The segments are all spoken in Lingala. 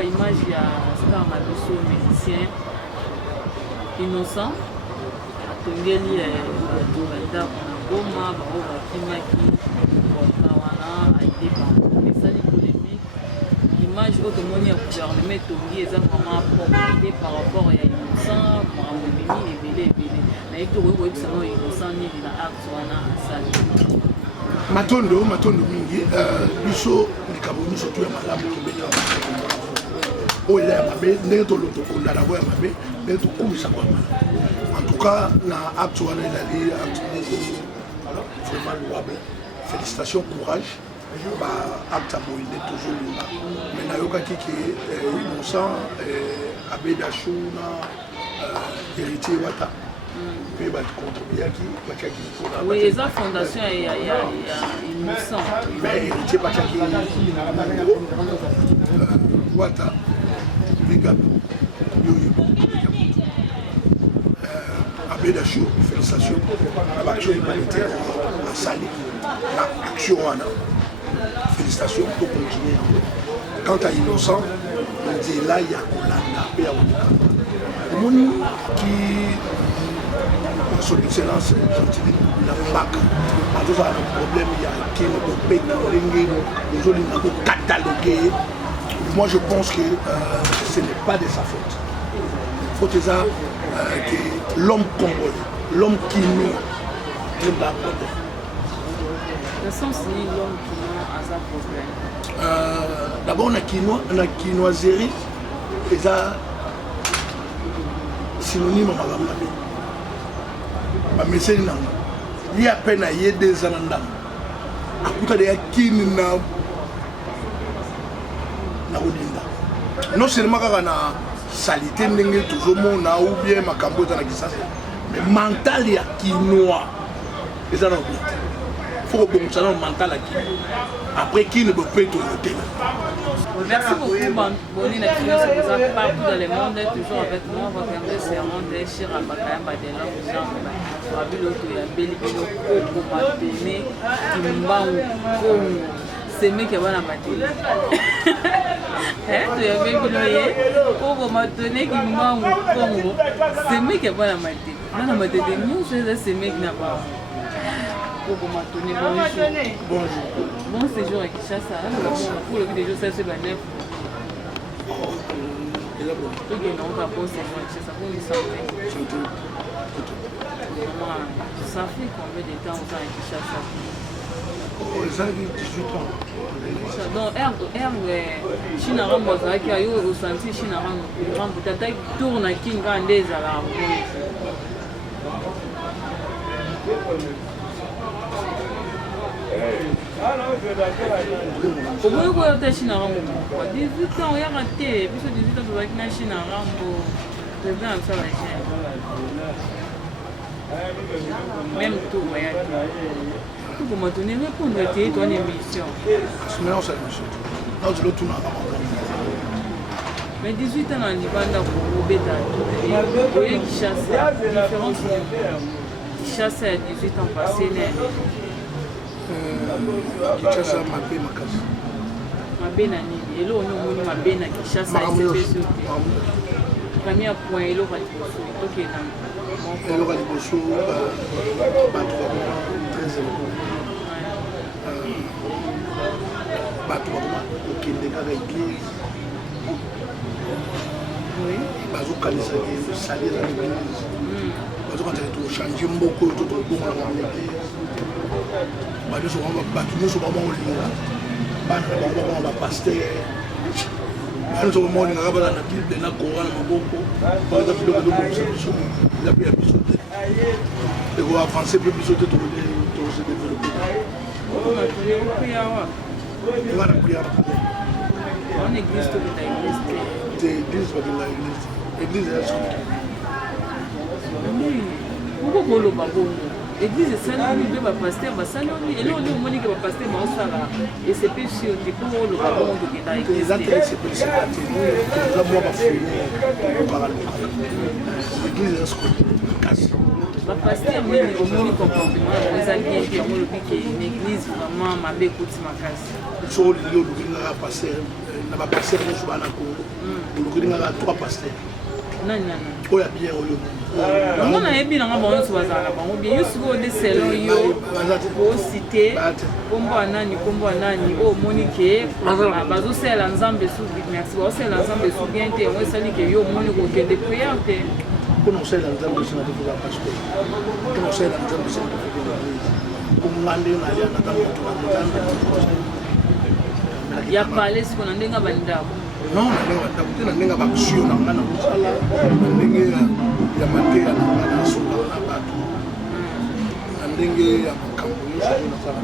ba image ya star mabiso médecin innocent atongeli bato bandako na Goma bango bakimaki kawana aide bango esali polémique image oyo tomoni ya gouvernement etongi eza vraiment approprié par rapport ya innocent makambo ebimi ebele naye tokoki koyebisa no innocent nini na acte wana asali matondo mingi biso likambo nyonso to ya malamu tobeta oyo eza ya mabe ndenge tolotokonda nango ya mabe ndenge tokumisa kwa malamu en tout cas na acte wana ezali acte vraiment louable félicitations courage acte ya boye nde tozolinga mais nayokaki ke innocent abedashu na héritier wata mpe bacontribuaki batiaki oui eza fondation ya innocent mais héritier batiaki wata ligapo yoyo abedashu félicitations na baaction humanitaire asali na action wana félicitations pour continuer. Quant à innocent, on dit là il y a Kolanda, il y a Olika. Le monde qui, son excellence, la BAC, a toujours un problème, il y a qui ne peut pas cataloguer. Moi je pense que ce n'est pas de sa faute. Il faut déjà que l'homme congolais, l'homme qui nous, il n'a pas de problème. Le sens ni l'homme qui a un problème. D'abord na quinoiserie eza synonyme na mabe ba meseni na ye appelle na ye des ananda akuta de kini na odinda non seulement kaka na salité ndenge tozomona ou bien makambo eza na kisasa mais mental ya quinoa eza na obite faut que bon ça mental qui après qui ne peut pas être noté. Merci beaucoup Bonine vous a partout dans le monde toujours avec moi votre serment de Chira Bakayamba de l'homme Jean Babilo to ya beli bilo ko matene kimbangu seme ke bana matene to ya beli bilo ye ko matene kimbangu kongo seme ke bana matene nous c'est seme na ba. Bonjour. Bon séjour à Kinshasa. Pour le vidéo, ça c'est la nef. Ok, non, pas bon séjour à Kinshasa. Pour une santé. Ça fait combien de temps vous êtes à Kinshasa? Ça fait 18 ans. Donc, China Rambo, ça qui a eu ressenti China Rambo. Peut-être tourne à Kinga en des alarmes. Comment vous avez China Rambo? 18 ans, il y a raté. Puisque 18 ans, vous avez China Rambo. C'est bien ça la chaîne. Même tout, vous voyez. Tout pour me donner répondre à ton émission. Mais 18 ans, on y va pour Beta. Vous voyez qui chasse. Différence. Qui chasse à 18 ans passé. Kinshasa mabe makasi mabe na nini elo ono moni mabe na Kinshasa espèce premier point elo ka liboso toke na elo ka liboso bato très bato kokende kaka église bazokanisa salir na l'église bazokantaka tochange mboko oyo totobongola na l'église bato nyonso bamongolinga bana na bango bakoma bapaster bana nyonso bamongolinga baza na bible na coran na maboko baza biloko ezobongisa biso eza mpe ya biso te ekoavance mpe biso te tokose développe nga na priere te église bakenda église ya soki pourquoi koloba bongo église esali mpe bapaster basali oni eloko nde omoni ke bapaster baosala esepe sur te mpo oloba bongo tokenda eza te esepesaka te eza mwa bafune okaka lokaka église ya soki kasi bapaster nini omoni comportement yango eza bien te yango olobi ke une église vraiment mabe ekoti makasi so olingi olobi ngaka paster na ba passer nyonso bana Congo olokolinga 3 pasteurs nani oya bien oyo on a yebi nanga bango nyonso bazala na bango bien yo sikoyo nde selon yo ocité kombo ya nani oyo omoni ke bazosalela nzambe su merci bazosalela nzambe su bien te yango esali ke yo omoni kokende priere te mpona kosalela nzambe esi na tokoza pasteur mpona kosalela nzambe esi na tokoza komnga nde nalia nata moto na nzambe ya pale siko na ndenge bandako non na ndenge bandako te na ndenge baksio na nga na kosala na ndenge ya mateya na nga na sola na bato na ndenge ya makambo nyonso oyo nasala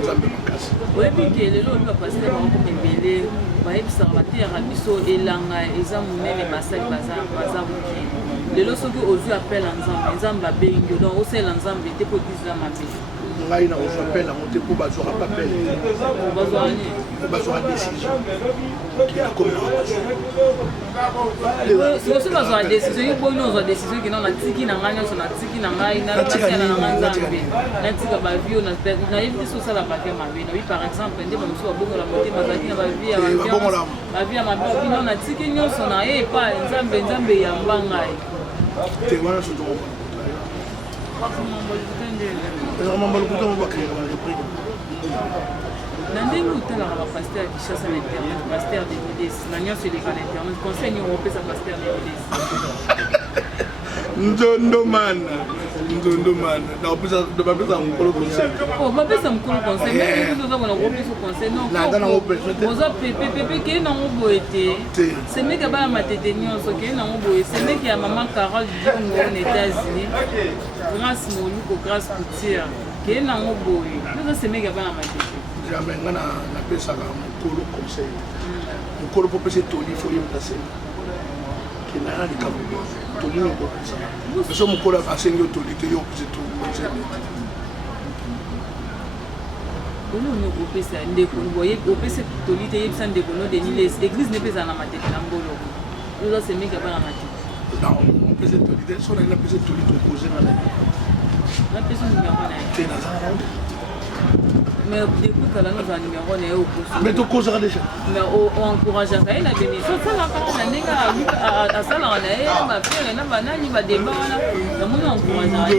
nzambe makasi oyebi ke lelo oyebi bapaster bakoma ebele bayebisaka bateyaka biso elanga eza monene basali baza moke lelo soki ozwi apele ya nzambe abengi yo donc osalela nzambe te mpo ekizela mabe ngai na ozwa apele yango te mpo bazwaka pa apele bazwaka décision sikoso bazwaka décision yo boyi ozwa décision kino natiki na ngai nyonso natiki na ngai nasala na ngai nzambe natika bavio nayebi te sosala bavie mabe nabi par exemple nde bamosu babongola motema bazalaki na bavie ya mabe bino natiki nyonso na ye epa nzambe yamba ngai te wana soto na ndenge otalaka bapaster ya kishasa na internet paster de miles na nyonso eleka na internet conseil nyongo opesa paster de miles nzondomana bapesa mokolo conseil bapesa mokolo conseil ozakona kopesa conseil oza pepepepe keye nango boye te semeki abala matete nyonso keye nango boye semeki ya mama Carole Diongo na États-Unis grâce moluko grâce couture keye nango boye oza semeki abala matete jamais nga napesaka mokolo conseil mokolo mpo pesa etoli fo yebita sena kenaya likambo tolini okopesa biso mokolo asengi otoli te yo opesa conseil oloni okopesa ndeko opesa toli te yebisa ndeko no deniles église nepesaka na matete na mbolo oza semeki abala matete opesa toli te so nai napesa toli tokoze na napesa numéro na ye te nazala mais depuis kala noza numéro na ye okoso mais tokozaka déjà mais oencourageaka ye na bénédiction osalaka na ndenge asalaka na ye na bafere na banani badeba wana namoni encourageaka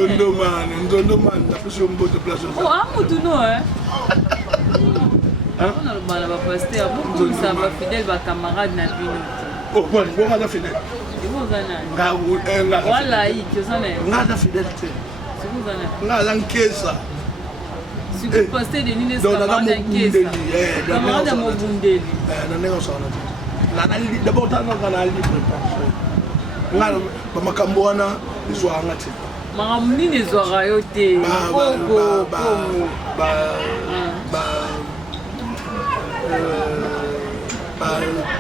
nzondomane napesi yo mbote place amutuno onaloba na bapaster bokomisa bafidèle bacamarade na bino te ngokaza fidèle oza nani walaiki oza na nga aza fidèle te sikoza nani nga aza nkesa paster de nini camarade nkesa camarade ya mobundeli na ndenge osala te d'abord tanaka na libre pensée nga bamakambo wana ezwaka te makambo nini ezwaka yo te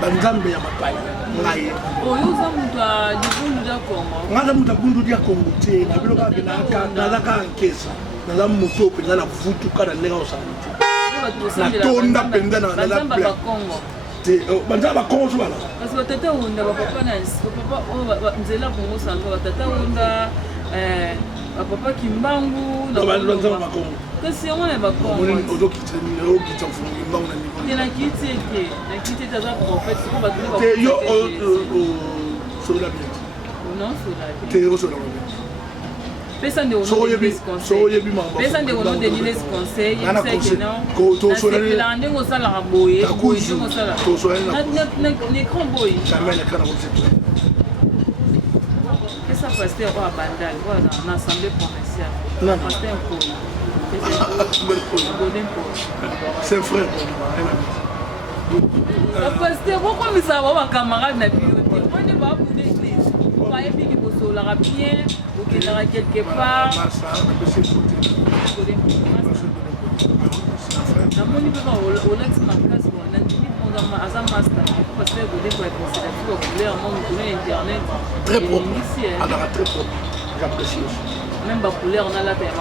banzambe ya mapaya ngai oyo oza moto ya libundu ya kongo nga aza moto ya bundu ya kongo te na bino kaka nazaka nkesa naza moto mpenza na vutuka na ndenge osala te natonda mpenza banzamba bakongo banzamba bakongo so bala kasi batata wunda bapapa nzela kongo sango batata wunda bapapa kimbangu banzamba bakongo kasi yango na bakongo ozokita mfungu kimbangu na niveau te nakiti ete aza prophète siko bato te yo osola bien non sola te osola bien pesa ndeko no deniles conseil yebisakeno ndenge osalaka boye ndenge osala na écran boye pesa paster oyo abandali oyo na assemblée provinciale paster mpoi c'est frère bapaster bokomisaka bao bacamarade na bino te wane babuna église bayebiki kosolaka bien okendaka quelque part namoni mpe olakisi makasi nandimi mponza aza master parce que kodeko ya considératif bacouleur mo mokolo ya internet elingisi même bacouleur nalata ya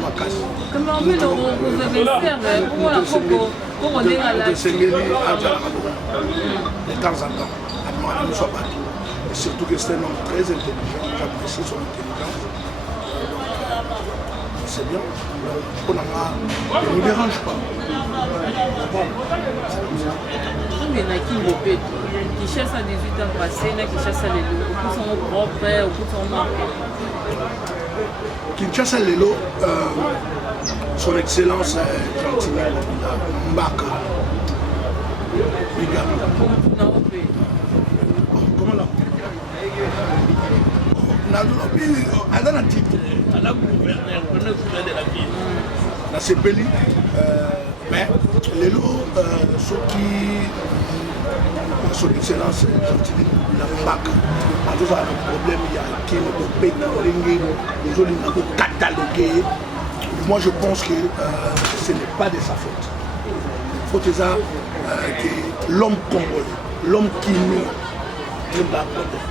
makasi kamamelo kozevesere komona koko ndenge alesengeli azalaka de temps en temps amemaka na miso ya bato et surtout que c'est un homme très intelligent j'apprécie son intelligence c'est bien. On ne nous dérange pas. Il y en a qui chassent à 18 ans passés, il y en a qui chassent à l'élo, au coup son propre, au coup son marque. Kinshasa Lelo, son excellence Gentil Mbaka. Comment là? Dans le titre, à la gouverneur, premier gouverneur de la ville, dans ce pays, mais Lelo, son excellence Gentil Mbaka. En tout cas, le problème, il y a qui ne peut pas cataloguer. Moi, je pense que ce n'est pas de sa faute. Il faut déjà que l'homme congolais, l'homme qui nous, ne va pas problème.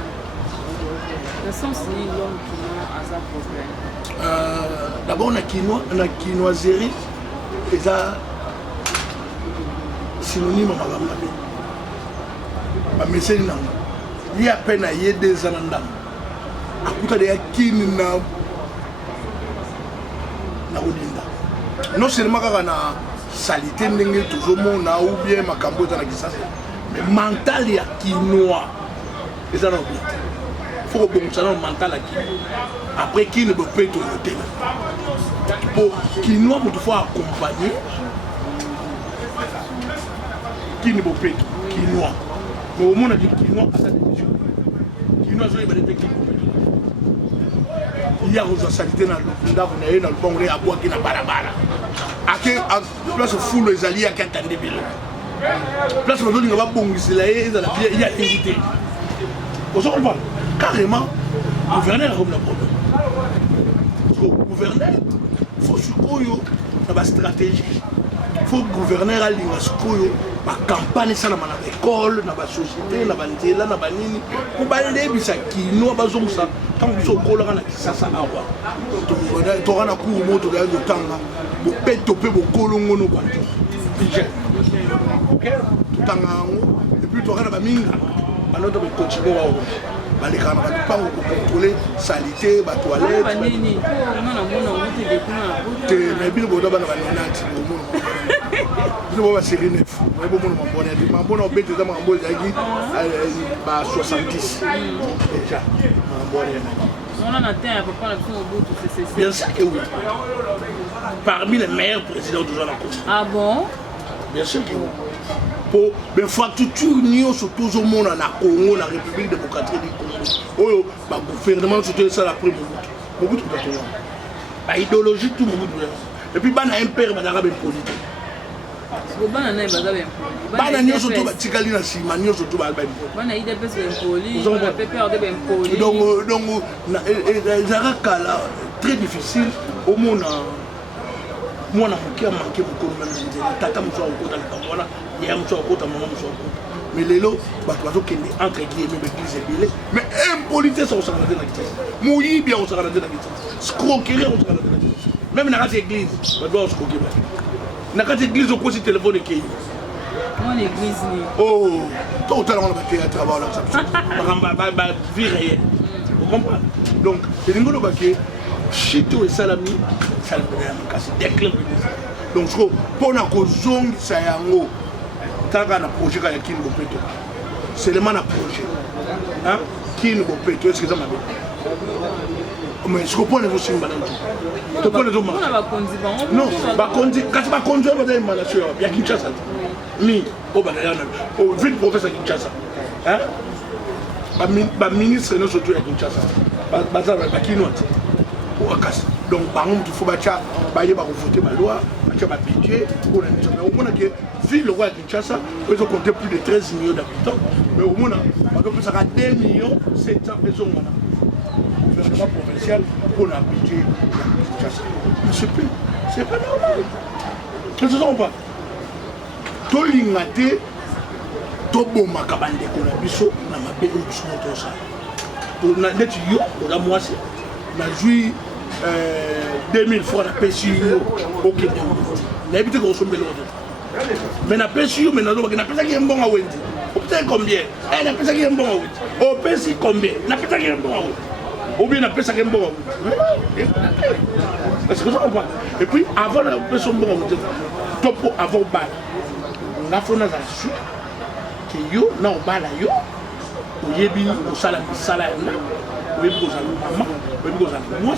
Le sens ni l'homme qui nous a un problème. D'abord, on a quinoiserie, et ça, synonyme à ma mais c'est non. Il y a peine à y aider des anandam. À côté de Yakini na Odinda. Non seulement quand on a salité n'engé toujours mon na ou bien ma cambo dans la guisa, mais mental ya quinoa. Et ça non bien. Faut que bon ça non mental à qui. Après qui ne peut pas être noté. Pour quinoa il faut accompagner. Qui ne peut pas être quinoa. Mais au monde a dit quinoa à sa décision. Quinoa sur les balais il y a une salité dans le bon à boire qui n'a pas la balle. À place foule les alliés à qui attendent des vélos. Place où on va bon, il y a invité. Vous savez pas, carrément, le gouverneur a comme le problème. Parce que le gouverneur, il faut une stratégie. Il faut que le gouverneur ait une ma campagne ça na école na ba société na ba nzela na ba nini ko ba lebisa kino ba zomsa tant que so kola na kisasa awa to kana ku moto ga yo tanga bo peto pe bo kolongo no kwandi budget OK tanga ngo et puis to kana ba minga ba no to be continuer wa ba le kana ba pas contrôler salité ba toilette ba nini na mona muti de kuna te mais bi bo do ba na ba nati bo je vais passer les 9. Je vais vous montrer mon bonnet. Mon bonnet, bah 70. Déjà. Mon bonnet. On en atteint à peu près au bout de ce CCC. Bien sûr que oui. Parmi les meilleurs présidents de la Côte. Ah bon? Bien sûr que oui. Pour les factures union sur tout le monde en Congo, la République démocratique du Congo. Oh, bah gouvernement surtout ça la première route. Beaucoup de choses. Bah idéologie tout le monde. Et puis bah na un père d'arabe politique. Bana nyonso to batikali na sima nyonso to ba bana ide pese impoli na pepeur de impoli donc ezaka kala très difficile au monde mwana mokia manke mokolo même nzela tata moso akota likamwana ya moso akota mama moso akota mais lelo bato bazokende entre guillemets l'église ebele mais impolité ça osakana te na kitasa moyibi osakana te na kitasa scroquerie osakana te na kitasa même na kati église bato oscroquer ba na kati église okosi téléphone ekei moi l'église ni oh tout à l'heure on va faire travail là ça ba vie réelle vous comprenez donc c'est ngolo baké chito et salami ça le kasi déclin donc je pour na ko zongisa yango taka na projet ka yakini bopeto seulement na projet hein kini bopeto est-ce que ça m'a bien mais je comprends les aussi madame to pone zo on va conduire non ba conduire kasi ba conduire ba dai manation ya Kinshasa mi o ba yana o ville professeur Kinshasa hein ba ministre no surtout ya Kinshasa ba za ba kinoti o akasi donc par exemple il faut ba cha ba yeba ko voter ba loi ba cha ba budget pour la mission mais au moins que ville roi Kinshasa ils ont compté plus de 13 millions d'habitants mais au moins ba ko ça 2 millions 700 personnes gouvernement provincial pour la budget de Kinshasa. Mais c'est pas normal. Ne se trompe pas. To lingate to bomaka bandeko na biso na mabe o biso to ça. To na net yo o la moisi na jui 2000 francs na PCU au Kenya. Na habité ko sombe lo. Mais na PCU mais na do na pesa ki mbonga wendi. O pesa combien? Na pesa ki mbonga wendi. O pesa combien? Na pesa ki mbonga wendi. Ou bien on appelle ça un bon. Est-ce que vous comprenez? Et puis, avant la personne, topo avant bal, on a fait un assu que yo, non, bal yo, ou yebi, ou salaire, ou yebi, ou maman, ou yebi, ou moi,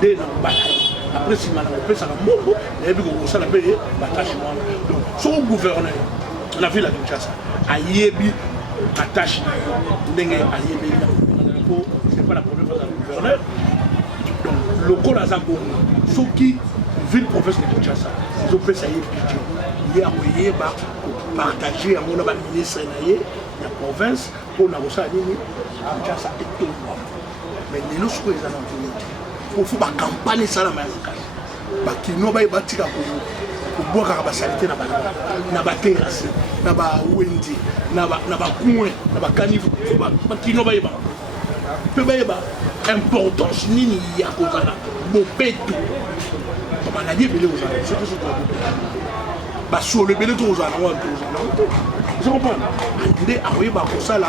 dès non, bal. Après, si madame peut ça va mourir, et puis on s'en appelle l'attachement. Donc, son gouverneur, la ville de Kinshasa, a yebi attaché, n'est pas c'est pas la première fois que le gouverneur. Donc, le col à Zago, ceux qui ville province de Kinshasa, ils ont fait ça budget. Il y a envoyé pour partager à mon ministre de la province pour la Kinshasa et tout. Mais les autres choses, ils ont il faut la campagne ça la qui n'ont pas bâti pour boire la saleté na ba terrasse na ba wendi na ba coin na ba caniveau qui n'ont pas peut pas importance ni ya kozala bopeto ba na die belé kozala c'est tout ça ba sur le belé to kozala wa to je comprends ndé awe ba kosala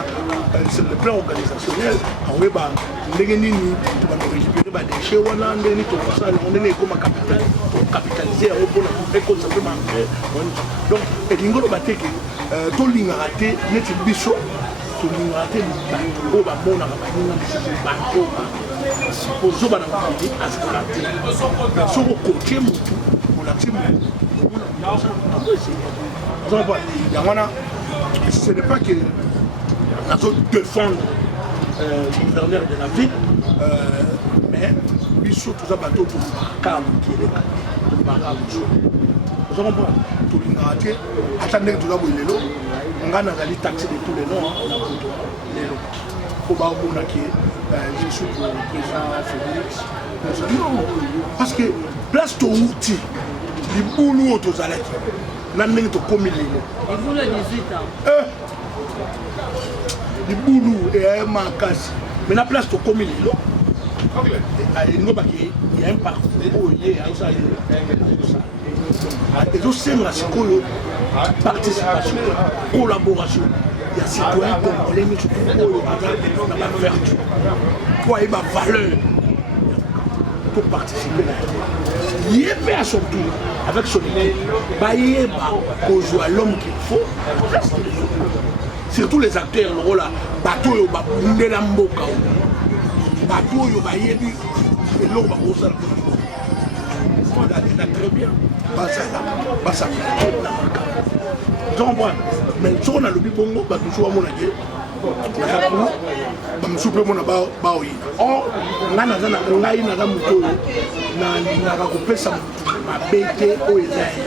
c'est le plan organisationnel awe ba ndenge nini tu vas récupérer ba déchets wana ndeni to kosala on est comme capital pour capitaliser au pour la école simplement donc et ngolo bateke to linga raté neti biso to linga raté o ba mona ba ninga biso ba to pour zo ba na ngoli ascolate so ko coacher mutu pour la team ce n'est pas que la zone défendre le gouverneur de la ville, mais il faut tout ça bateau pour le calme qui est le barrage. Vous comprenez? Tout le monde attendez que tout ça brûle l'eau. On a des taxes de tous les noms. Pour je suis pour le président Félix. Non, parce que place ton outil, les boulot aux alètes. Les boulot à 18 ans. Les boulot et un macasse. Mais la place au commun. Il y a un parcours. Et donc c'est la participation, collaboration. Il y a citoyens congolais qui ont la vertu. Quoi, il y a valeur pour participer. Il est à son tour avec son équipe. Il est à l'homme qu'il faut. Surtout les acteurs, le rôle là, bateau yo ba bundela mboka. Bateau yo ba yebi et l'eau ba osala. On a très bien. Basa. Donc moi, mais si on a le bibongo, bah nous sommes à mon bah nous sommes à baoui. Or, on a na muto na rakopé sa ma bête au Israël.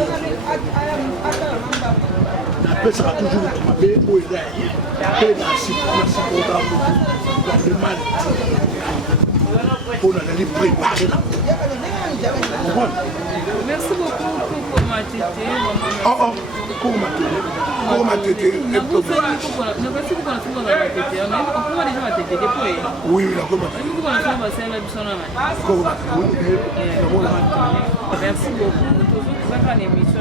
Na pesa toujours ma bête au Israël. Et na si le mal. On a les préparer là. Merci beaucoup pour ma tété. Comment tété? Oui, merci beaucoup. Toujours une émission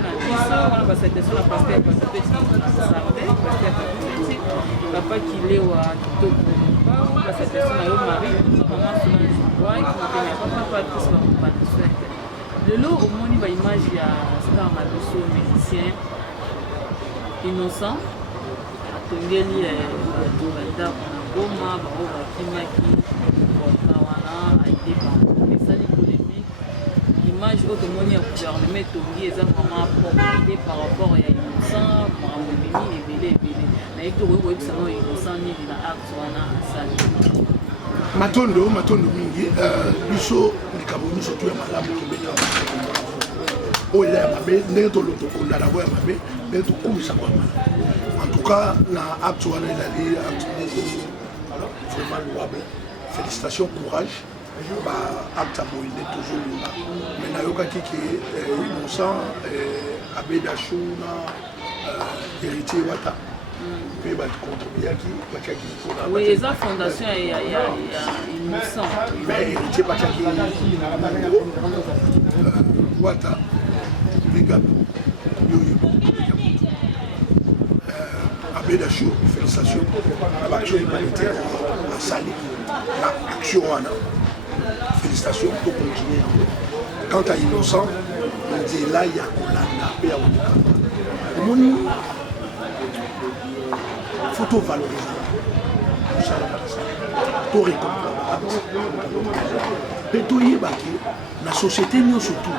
papa qui est au de l'eau au moins il va image il y a star Mabiso musicien innocent tongeli Banda Goma Baoba Kimaki Kawana a été message polémique image au monde ya gouvernement tongi eza vraiment approprié par rapport à innocent par mimi ebele na ito ko ebisa no innocent ni na acte wana asali matondo mingi biso likambo surtout ya malamu kibeta o ila ya mabe ndenge tolotokonda na bo ya mabe ndenge tokumisa kwa malamu en tout cas na acte wana ezali acte vraiment louable. Félicitations, courage. Acte aboyine toujours là mais nayokaki ke innocent Abbé Dachou na héritier wata pe ba contribuaki bakaki oui les fondation ya innocent mais héritier bakaki wata bigap yoyo Abbé Dachou félicitations à l'action humanitaire à Sali l'action wana. Félicitations pour continuer. quand tu es innocent, on dit là, il y a Kolanda, il y a Kolanda. Il faut tout valoriser. Tout récompenser. Et tout y est la société, nous surtout.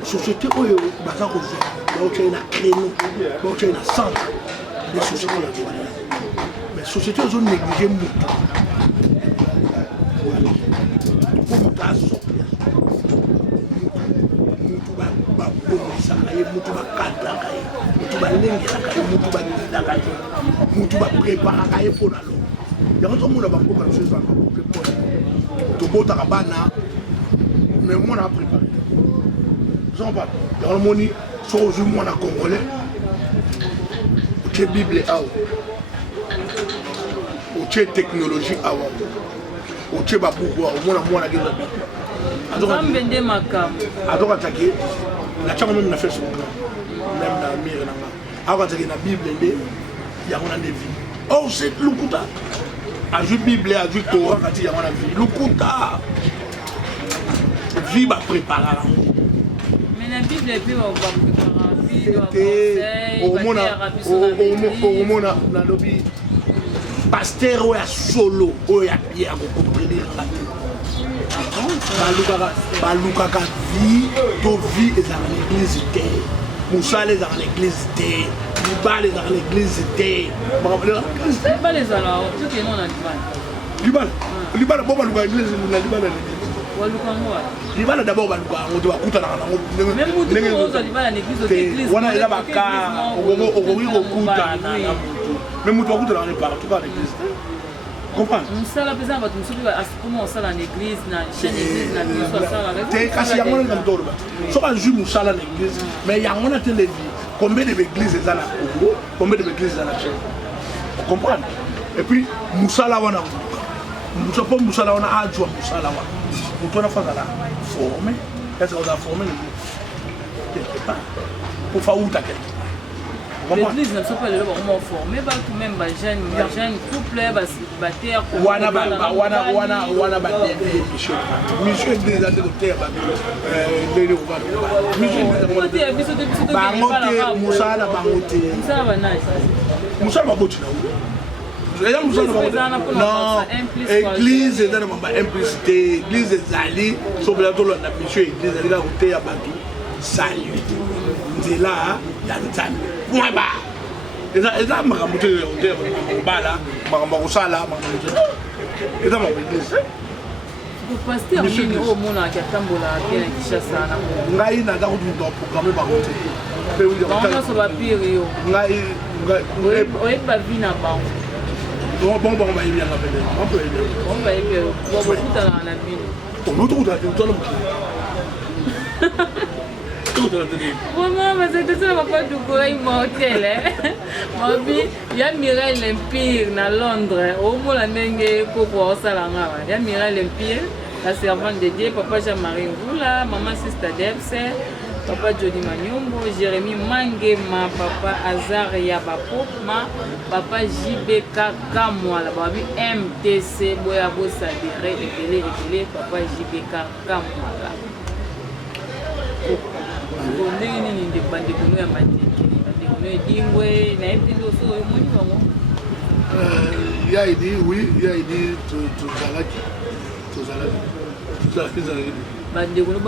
La société, où il y a un créneau, où il y a un centre de société. Mais la société, ils ont négligé beaucoup. Mutu ba prépara kaye pona lo yango to mona ba ko ba se ça to bota bana mais moi na préparé j'en parle dans le moni so au moi na congolais o bible aw o technologie aw o ba buku aw moi na geza Zambende makam. Ado attaquer la chama même na Facebook même na mire na aw attaquer na bible ndé ya on a des vies. Oh, c'est Lukuta. A joué Bible, a joué Torah, quand il y a la vie. Lukuta. Vie va préparer. Mais la Bible est plus va préparer. Au monde, na lobby. Pasteur ou ya solo, ou ya bien pour comprendre la Baluka vie, to vie est dans l'église de Moussa les dans l'église de Liban les dans l'église de Liban les alors tout est non Liban Liban bon Baluka l'église na Liban Waluka moi Liban d'abord Baluka on doit kuta na même mutu ko Liban l'église wana ela baka o kuta même mutu kuta na partout dans l'église comprendre musala pesa ba tumsuki ba asikumo osala na église na chaîne église na biso osala te kasi yango na ndolo ba so ba ju musala na église mais yango na tele vie combien d'églises dans la Congo combien d'églises dans la chaîne comprendre et puis musala wana musapo musala wana ajwa musala wana mutona fa la former est-ce qu'on a formé quelque part pour faire où ta quelque l'église ne sont pas les gens formés, même les jeunes couples, les terres. Wana Monsieur des années de terre, non, église est dans le implicité, église est allée, sauf la douleur de la mission, église est allée au terre, salut. C'est là, il y a le temps. Point bas. Et là, je vais vous dire, et là, le pasteur nini o mona akatambola bien na Kinshasa na ngai na da ko programme ba ko te pe on so ba pire yo ngai o ba vina ba bon ba yi bien la pele on ba yi bo bo kuta na ville on autre kuta te tolo Vraiment, mais c'est ça, papa du courage mortel. Il y a Mireille l'Empire à Londres. Au moins, la nengue pour voir ça là. Il y a Mireille l'Empire, la servante de Dieu, papa Jean-Marie Ngoula, maman Sista Debse, papa Jody Manyombo, Jérémy Mangema, papa Azar Yabapopma, papa JBK Kamwa, la babi MTC, Boya Bossa Dere, papa JBK Kamwa. Ndenge nini nde bandeko no ya mateke bandeko no edingwe na yebi ndoso omoni bango ya idi oui ya idi tozalaki bandeko no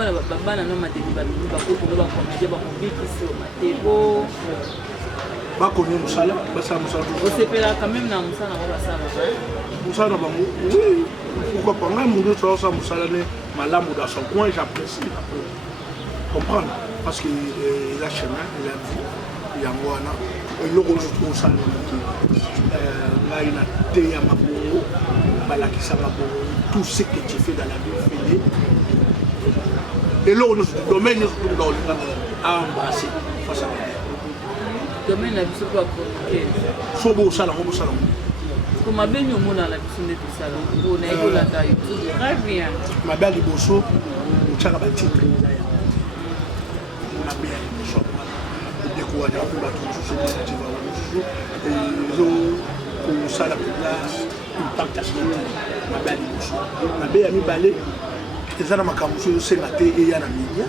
bana no mateke bakoko no bakomite bakomikisi matebo bakomi mosala basala mosala osepelaka même na mosala ngo basala na bango oui pourquoi pas ngai mundu tosala mosala ne malamu dans son coin j'apprécie comprendre parce qu'il a chemin, il a vu, il y a moi, il y a un ça. Là, il a été à ma bourreau, tout ce que tu fais dans la vie, fais-le. Et là, on a domaine à embrasser face à la domaine à biso pas communiquer. So beau salon, beau salon. Comme abel nous mona la biso de tout salon. On a école là YouTube, très bien. Ma belle bosso, tu as la titre. Découvrir un peu la touche, ils ont commencé à la place, impact à ce moment. Ma belle a mis balai, eza na makambo so osenga te eya na média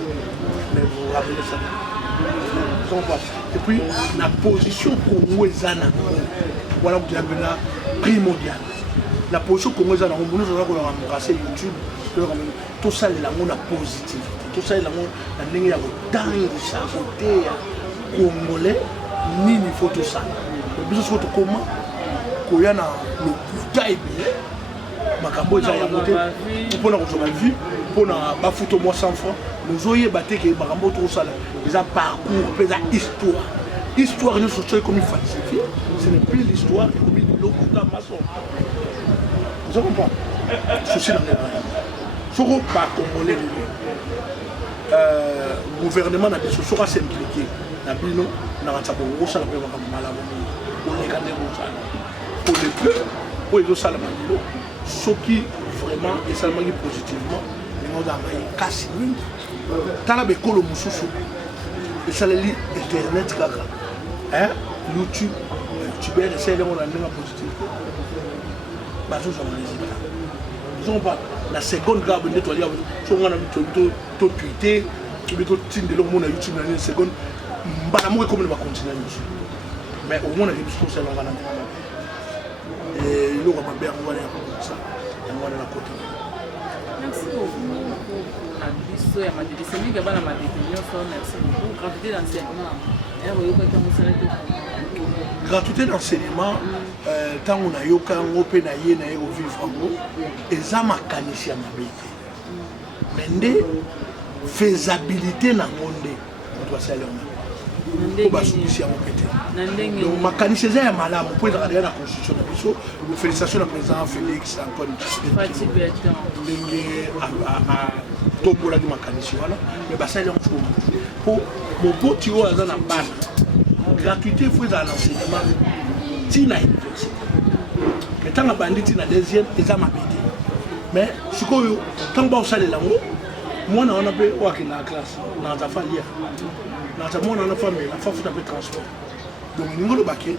mais vous rappelez ça et puis la position Congo eza na voilà vous avez là primordial la position Congo eza na nous allons embrasser YouTube tout ça là on a positivité tout ça là on a ndenge ya kotangisa koteya congolais nini faut tout ça biso soki tokoma koya na lokuta ebele makambo eza yango te mpona kozwa bavie mpona bafuto mwa 100 francs nozoyeba te ke makambo tokosala eza parcours mpe eza histoire nyonso so ekomi falsifié ce n'est plus l'histoire ekomi lokuta maso oza comprendre souci na ngai soko bacongolais lelo gouvernement na biso soki asimplike na bino na kati ya kokosala mpe makambo malamu oleka nde kosala pour le peu oyo ezosalama lelo soki vraiment esalamaki positivement ndenge ozanga ye kasi mingi tala bekolo mosusu esaleli internet kaka youtube youtubeur esaleli yango na ndenge positivité bazozwanga résultat ozompa na seconde kaka nde toali songana totwite obi totindela omona youtube na nini seconde mbala moko ekomi na bacontinue nyonso mais omonaki biso tosalanga na ndenge mabe eloko mabe yango wana ya kokosa yango wana na kote. Merci beaucoup pour la biso ya madede semika bana madede nyonso merci beaucoup gratuité d'enseignement oyoka tango salete gratuité d'enseignement ntango nayoka yango mpe na ye kovivre yango eza makanisi ya mabe te mais nde faisabilité nango nde moto asali yango po basukisi yango mpe te donc makanisi eza ya malamu mpo ezaka deya na constitution na biso félicitation na président Félix Antoine ndenge atombolaki makanisi wana mais basali yango siko mpo moboti oyo aza na bana gratuité fo ezala na enseignement ntina université mais ntango abandi ntina deuxième eza mabe te mais sikoyo ntango baosalela yango mwana wana mpe oyo akendaka classe naza fa lire naza mwana wana fa mela fa futa mpe transport donc ningo olobake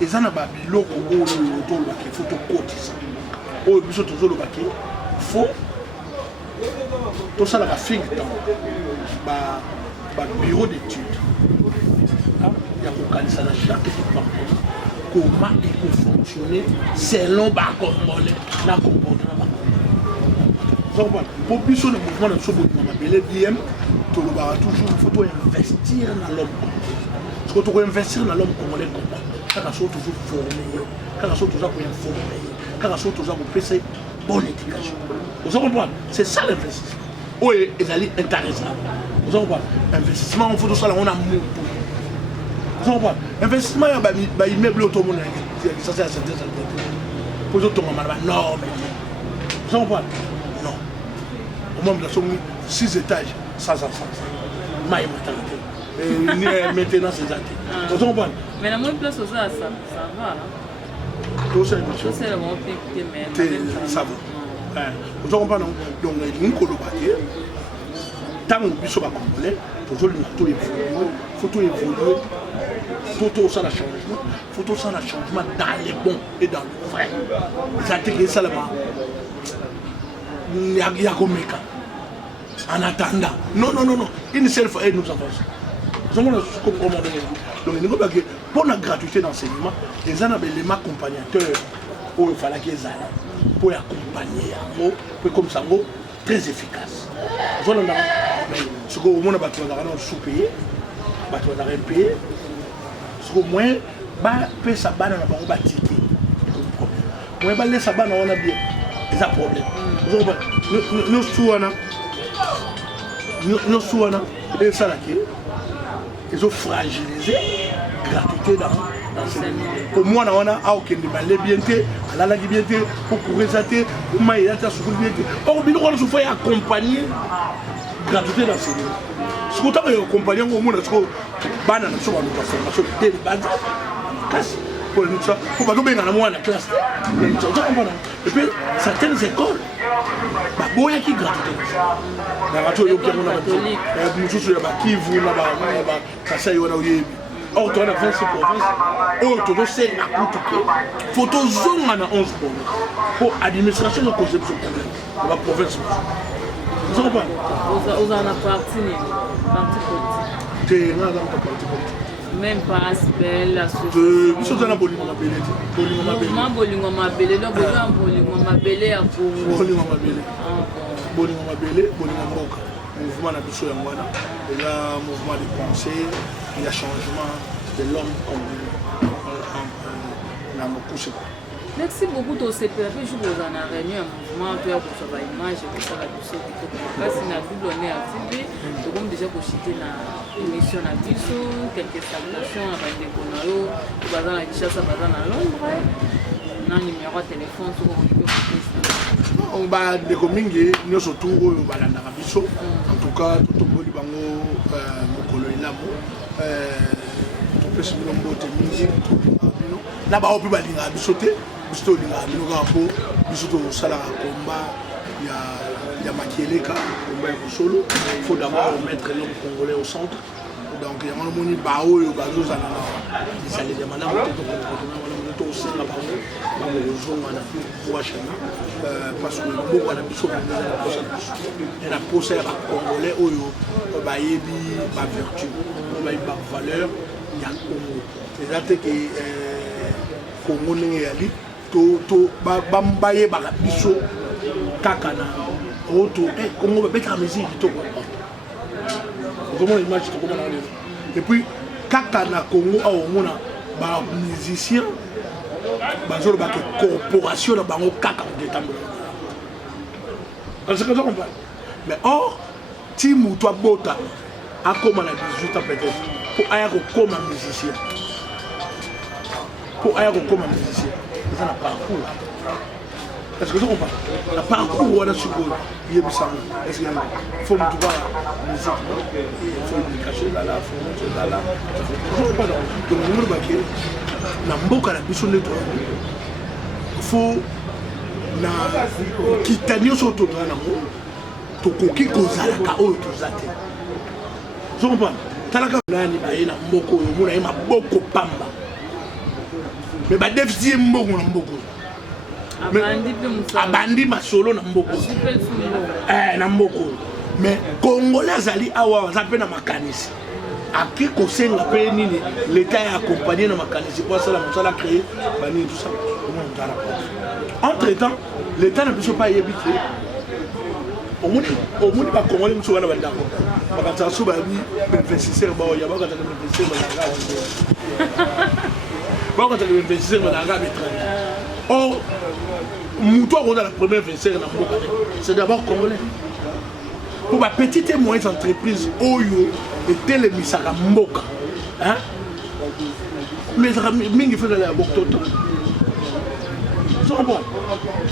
eza na babiloko oyo tolobake fo tokotisa oyo biso tozolobake fo tosala bafing tank babureau d'étude ya kokanisa na chaque département comment ekofonctionner selon bacongolais na comportement bacongolais po biso na mouvement na biso bobima mabele biem tolobaka toujours il faut toinvestir na l'homme congolais soki tokoinvestir na l'homme congolais comment kaka soki toza forme ye kaka soki toza koinforme ye kaka soki toza kopesa bonne éducation oza comprendre c'est ça l'investissement oyo ezali intéressant oza comprendre investissement faut tosala ngo na motu oza comprendre investissement ya baimmeuble oyo tomona ça ya certains po ezotongama na banorme oza comprendre non omoi mbilasomi 6 étages sans mai matala te maintenance eza te oza comprendre mais na moi place oza ça va tosala bango mpe te mais ça va oza comprendre donc elingi koloba te ntango biso bacongolais tozolinga toévolue faut toévolue tosala changement faut tosala changement dans le bon et dans le vrai eza teke esalama ya komeka en attendant non une seule fois nous avons ozomona comprendre donc elingi obake mpo na gratuité d'enseignement eza na baélément accompagnateur oyo efalaki ezala mpo accompagner yango mpo ekomisa yango très efficace ozolanda mais sikoyo omona bato bazalaka na sous-payé bato bazalaka impayé sikoyo moyen bapesa bana na bango batike ekomi problème moyen balesa bana wana bien eza problème nyonso wana esalaki ezofragilize gratuité d'enseignement po mwana wana aokende bale bien te alalaki bien te kokuru eza te mai eza te asukuli bien te or biloko wana sofo ya accompagner gratuité d'enseignement siko ntaka ya accompagner yango omona siko bana na biso baluka formation de base kasi po bazobengana mwana classe et puis certaines écoles baboyaki gratuité na bato oyoki yango na mosusu ya bakivu na bakasai wana oyebi or toza na 26 province oyo tozosenga kutu ke fo tozonga na 11 province po administration ekozwa biso problème na baprovince mosusu Aux en parti politique. Même pas aspect, l'association. Mouvement Bolingo Mabele, donc vous avez Bolingo Mabele à Congo. Bolingo Mabele. Bolingo Mboka. Mouvement na biso yangwana. Il y a mouvement de pensée, il y a changement de l'homme en Mokouche. Merci beaucoup de CPF. Je vous en ai réuni un mouvement pour la image et pour ça la biso. Parce que na double on est activé. Donc déjà pour citer la émission à biso, quelques stagnations à bande Bonayo, bazan la Kinshasa, bazan à Londres. Na numéro de téléphone sur on peut on va de commingi nous surtout au balanda biso. En tout cas tout le monde bango mokolo ilamo tout peut se mbote mingi na ba opi balinga biso te. Biso linga binoka po biso to sala combat ya makieleka combat ya solo. Il faut d'abord mettre l'homme congolais au centre. Donc il y a un moni bao yo bazo zana na bisale de mana to senga ba zo mana pour achana parce que beaucoup na biso et la poser à congolais oyo ba yebi ba vertu ba yebi ba valeur ya Congo. C'est ça que Congo ndenge yali to bambaye baka biso kaka na auto Congo ba bettra musique to comment l'image to comment et puis kaka na Congo a omona ba musicien bazolo ba corporation na bango kaka ngetambola parce que ça comprend mais or ti mutu abota akoma na 18 ans peut-être pour aya ko koma musicien pour aya ko koma musicien ça n'a pas parcours. Est-ce que tu comprends? Le parcours on a sur il est-ce qu'il faut me trouver musique, il faut me cacher là, il faut monter là. Donc nous le baquet, na mboka na biso neto. Il faut na kitani so to na mo to koki kozala ka o to zate. Tu comprends? Talaka nani ba ina mboko yo mona ima boko pamba. Mais ba déficit mboko na mboko. Abandi masolo na mboko. Na mboko. Mais Congolais azali awa za pe na makanisi. Aki kosenga pe nini l'état est accompagné na makanisi pour ça la mosala créer bani tout ça. Entre temps, l'état ne peut pas y habiter. Au monde pas Congolais muso wana bandako. Bakata so ba bi investisseur ba ya bakata investisseur ba la quand le investisseur va la or, Moutoua, on a la première investisseur dans Mboka. C'est d'abord congolais. Pour ma petite et moyenne entreprise, Oyo et Télémisaka Mboka. Hein? Mais il faut aller à Boktoto.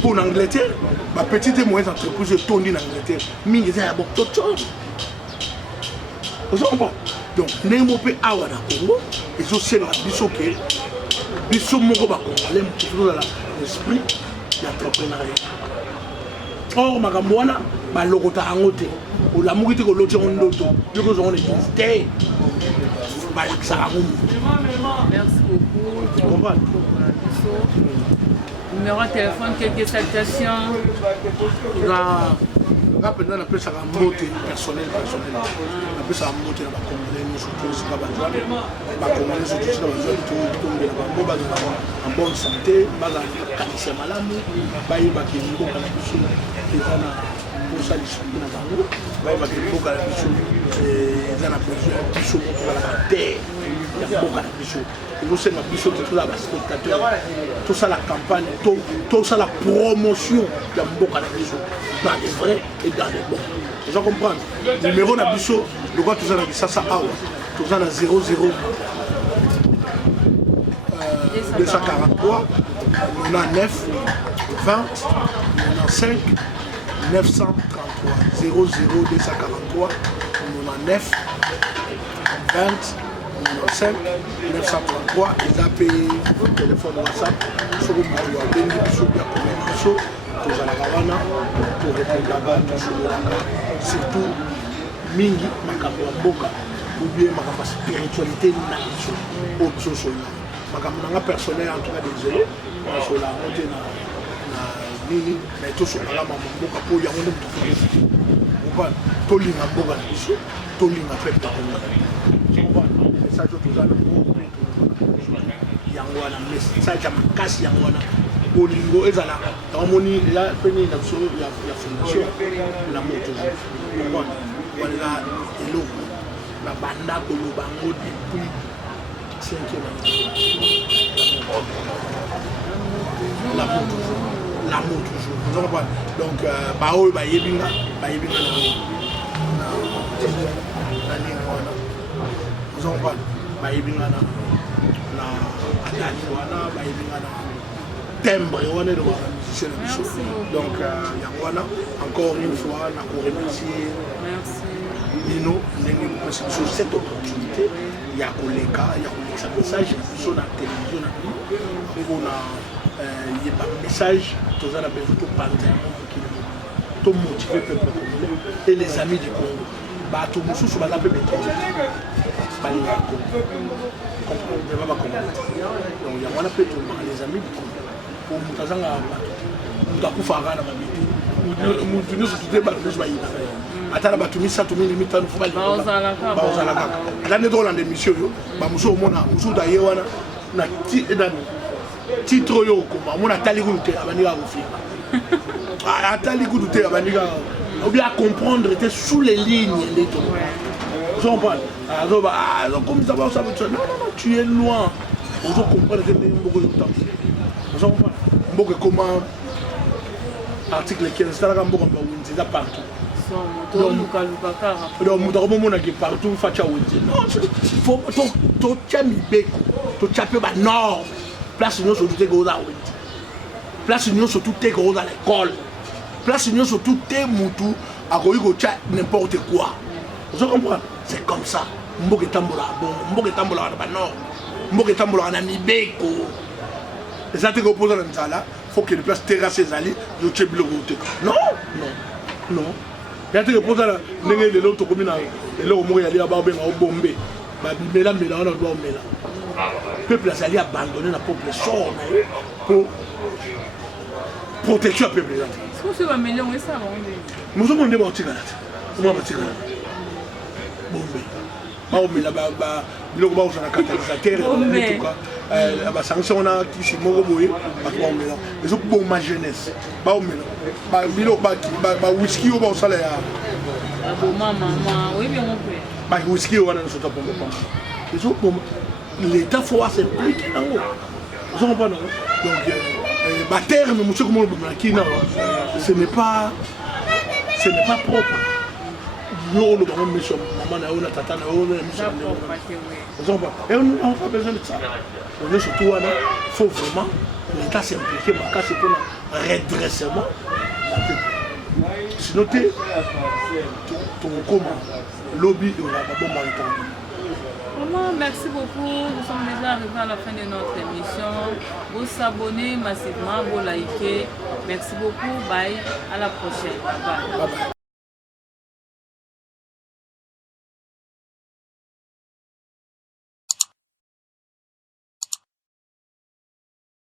Pour l'Angleterre, ma petite et moyenne entreprise est tournée en Angleterre. Mingi est à Boktoto. Donc, nous sommes à Congo, et c'est la bisoké. Biso moko ba congolais toujours dans l'esprit d'entrepreneuriat. Or makambo wana ba lokota yango te. Olamuki te ko lotia ndoto. Biko zo on est ba laksa yango. Merci beaucoup. Tu comprends? Numéro de téléphone, quelques salutations. Maintenant, on appelle ça un mot personnel. On appelle ça un mot de la Congolais, surtout si la Congolais, surtout si en bonne santé, qualité malade, tout ça la campagne, tout ça la promotion de Mboka dans les vrais et dans les bons. Vous comprenez? Le numéro d'Abisso, le quoi tout ça ça ça tout ça à 00 243 99 20 95 933 00 243 99 20 95 933 et appelez le téléphone WhatsApp sur le numéro de Bendibiso bien communication pour la Ravana pour répondre surtout mingi makambo ya mboka ou bien makambo spiritualité na biso au biso sola makambo nanga personnel en tout cas désolé sola monter na nini mais tout sur la mboka pour yango comprendre tolinga mboka na biso tolinga peuple congolais message oyo toza nango yango wana message ya makasi yango wana bolingo ezala omoni eza pene na biso ya fondation la moto wana eloko na banda koloba yango depuis 5e l'amour toujours vous comprenez donc baoyo bayebinga na ligne wana vous comprenez bayebinga na atali wana bayebinga na timbre wana de la musicien na biso donc yango wana encore une fois na ko remercier Nino ndenge kopesa biso cette opportunité ya koleka ya kolekisa message biso na télévision na mpona yeba message tozala besoin topanza yango mokili to motiver peuple congolais et les amis du Congo bato mosusu baza mpe betete balinga Congo comprendre ba bakomona donc yango wana mpe tolobaka les amis du Congo po moto azanga bato moto akufaka na babiti motu nyonso tute bato nyonso bayinaka atala bato misato mingi mitano fo baozala kaka ata nde tolanda émission oyo bamosu omona mosu daye wana na titre oyo okoma omona atali kudu te abandi kaka kofinga atali kudu te abandi kaka obien à comprendre te sous les lignes nde to azokomisa baosabe non non tu es loin ozo comprendre te ndenge mboko oyo otambola ozo comprendre mboko ekoma article 15 talaka mboka bawinzi eza partout donc moto akomomonaki partout fatia wenze non totya mibeko totya mpe banorme place nyonso tu te koza wenze place nyonso tu te koza l'école place nyonso tu te mutu akoki kotya n'importe quoi ozo comprendre c'est comme ça mboka etambolaka bongo mboka etambolaka na banorme mboka etambolaka na mibeko eza te kopoza na nzala faut que les places terrasse ezali yotye biloko oteka non non non ya te kopoza na ndenge lelo tokomi na eloko moko yali ya baobenga obombe babimelamela wana doa omela peuple azali abandonné na peuple sort na ye po protection ya peuple eza te mosomona nde baotikala te omona batikala bombe baomela biloko baosana catalisateur motuka basanction wana kisi moko boye bato baomela ezokuboma jeunesse baomela biloko bawiski oyo baosala ya bawiski oyo wana nyonso tapombe pamba ezokuboma l'état faut asimplike nango ozokomprendre donc baterme mosu ekomona bomelaki na ce n'est pas propre yo oloba ngo miso mama na yo na tata na yo na miso et on n'a pas besoin de ça donc surtout wana faut vraiment l'état s'impliquer makasi mpona redressement ya peuple sinon te tokokoma lobby ezalaka bomba ntango. Vraiment, merci beaucoup. Nous sommes déjà arrivés à la fin de notre émission. Vous abonnez massivement, vous likez. Merci beaucoup. Bye. À la prochaine. Bye. Bye.